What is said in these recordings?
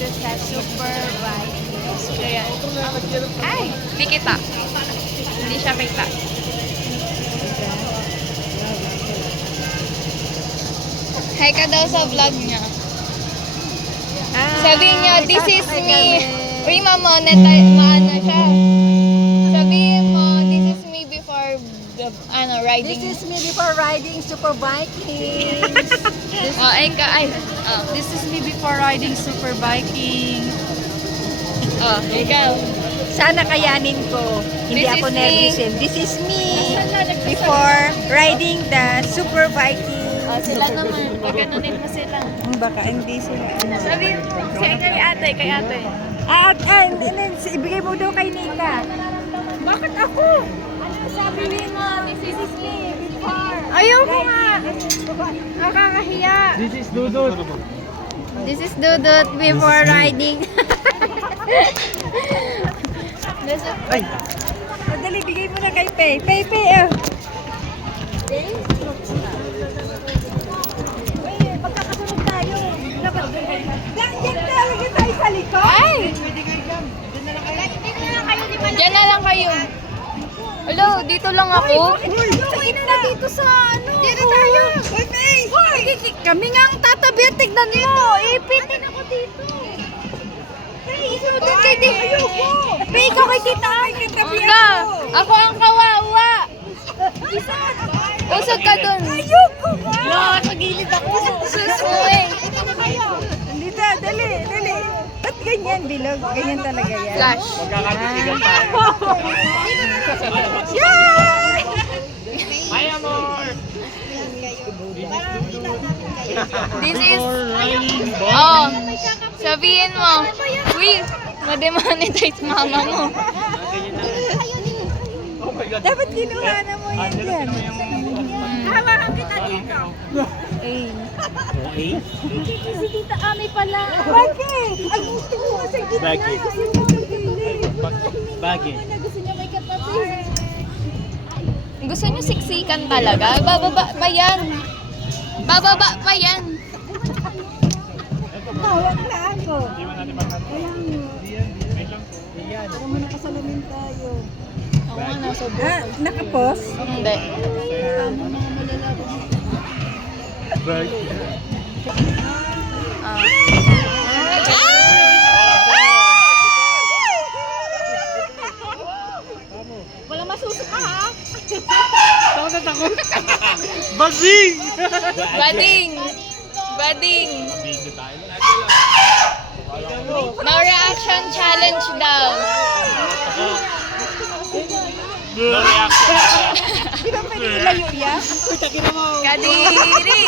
dito sa Super Vikings. Ayan. Ay, di kita. Hindi siya kita. Hi ka daw sa vlog niya. Sabihin niyo, this is me. Uy, maano siya. Sabihin mo, this is me before riding. This is me before riding Super Vikings. This is me before riding Super Viking. Oh, ikaw. Sana kayanin ko. Hindi This ako is me. nervousin. This is me before riding the Super Viking. Oh, sila naman. Paganonin mo sila. Baka hindi sila. Sabihin mo, kay ate. Ibigay mo daw kay Nika. Bakit ako? Ano sabihin mo? This is me before. Ayaw ko nga. Nakakahiya. This is Dudut. This is Dudut before riding. Ay! Dali, bigay mo na kay Pei. Pei. Magkakasunod tayo. Diyan talaga tayo sa likod. Ay! Diyan na lang kayo. Hello, dito lang ako. Uy, na dito sa ano. Dito tayo. Kami nga ang tatabi at tignan mo. Ipin din ako dito. Isunod kay Tita. Ayoko. Pei, ikaw kay Tita. Ay, katabi Ako ang kawawa. Usog ka dun. Ayoko nga. Nakakagilid ako. Susuwi. Dito, dali. Ba't ganyan, Bilog? Ganyan talaga yan. Flash. Magkakatitigan tayo. Yay! Hi, amor! This is... Riding ball. Oh, sabihin mo. Uy, ma-demonetize mama mo. Oh my God. Dapat kinuha na mo yan dyan. Hawakan kita dito. Okay? Si Tita Ami pala. Bakit? Ang gusto ko kasi Tita Bakit? Gusto niya mag-ilig. Bakit? Gusto niya may katabi. Gusto niyo siksikan talaga? Bababa pa yan. Bababa pa yan. Hawak na ako. Hindi mo natin makata. Wait lang po. Ayan. Para mo nakasalamin tayo. Oo nga, nasa Nakapos? Hindi. Bag. Wala masusuka ha? Takot na takot. Bading! Bading. Video tayo. No reaction challenge daw. No reaction. Di ba pwede ilayo yan? Kadiri.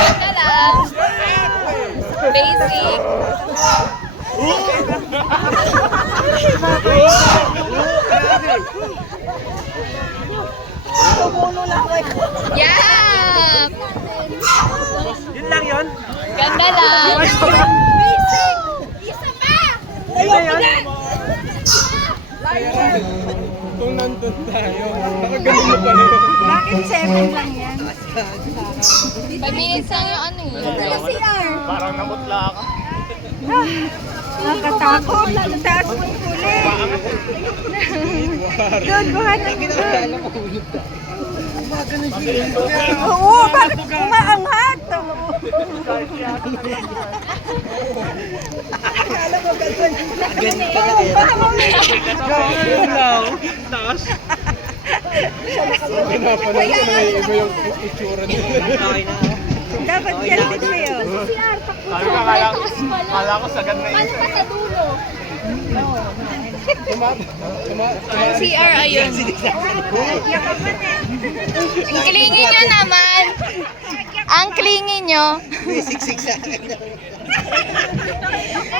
Ganda lang. Basic. Yeah! Yun lang yun? Ganda lang. Isa pa! Yun na yun? Kung nandun tayo, nakaganon mo pa na yun. Bakit 7 lang yan? 5 minutes lang yung ano yun. CR. Parang namutla ka. Nakatakot. Taas mo yung huli. Doon, buhat na Oo, bakit umaangat? Ganun lang. Taas. Pinapanood ko na may iba yung itsura nila. Okay na. Dapat yan din mo yun. Kala ko sagad na yun. Ang CR ayun. Ang clingy nyo naman. Ang clingy nyo.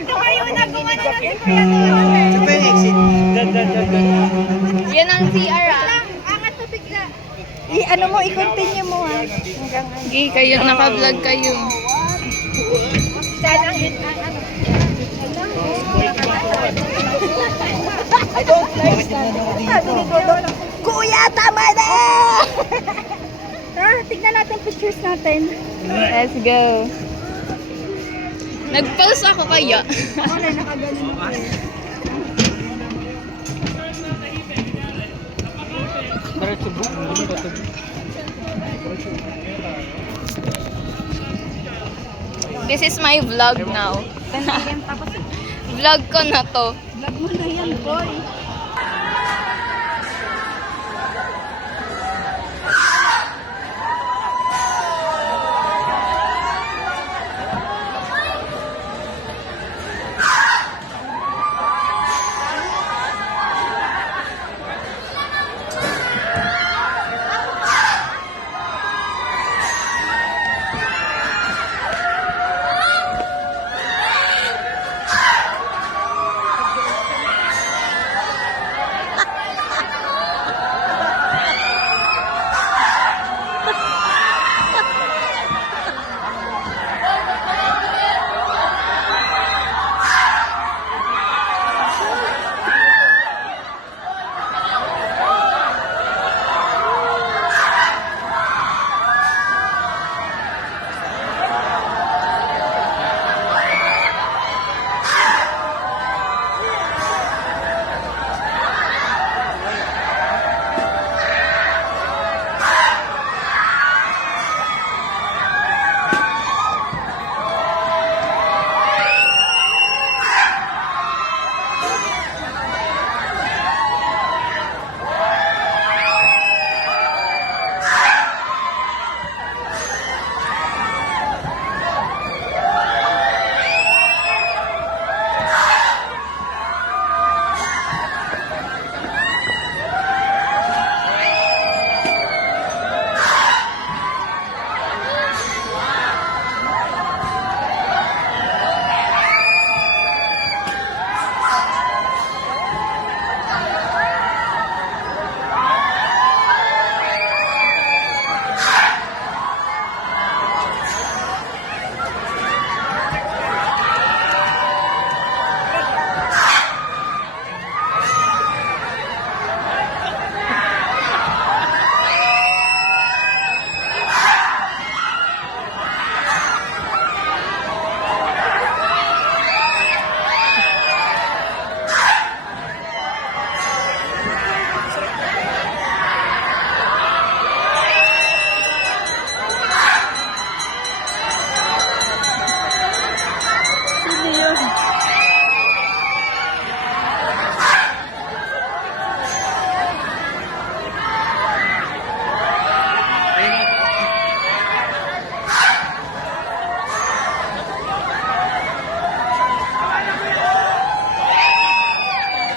Tumayo na, gumana na si Kuya. Yan ang CR ah. Angat to bigla. Ano mo, i-continue mo ha. Hanggang ano. Okay, kayo naka-vlog kayo. Saan ang ano? Sabi ni Godon, Kuya, tama na! Tara, tignan natin pictures natin. Let's go. Nag-pause ako kaya. Ako na, nakaganon ako. This is my vlog now. Vlog ko na to. Vlog mo na yan, boy.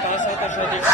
Taas ata siya dito.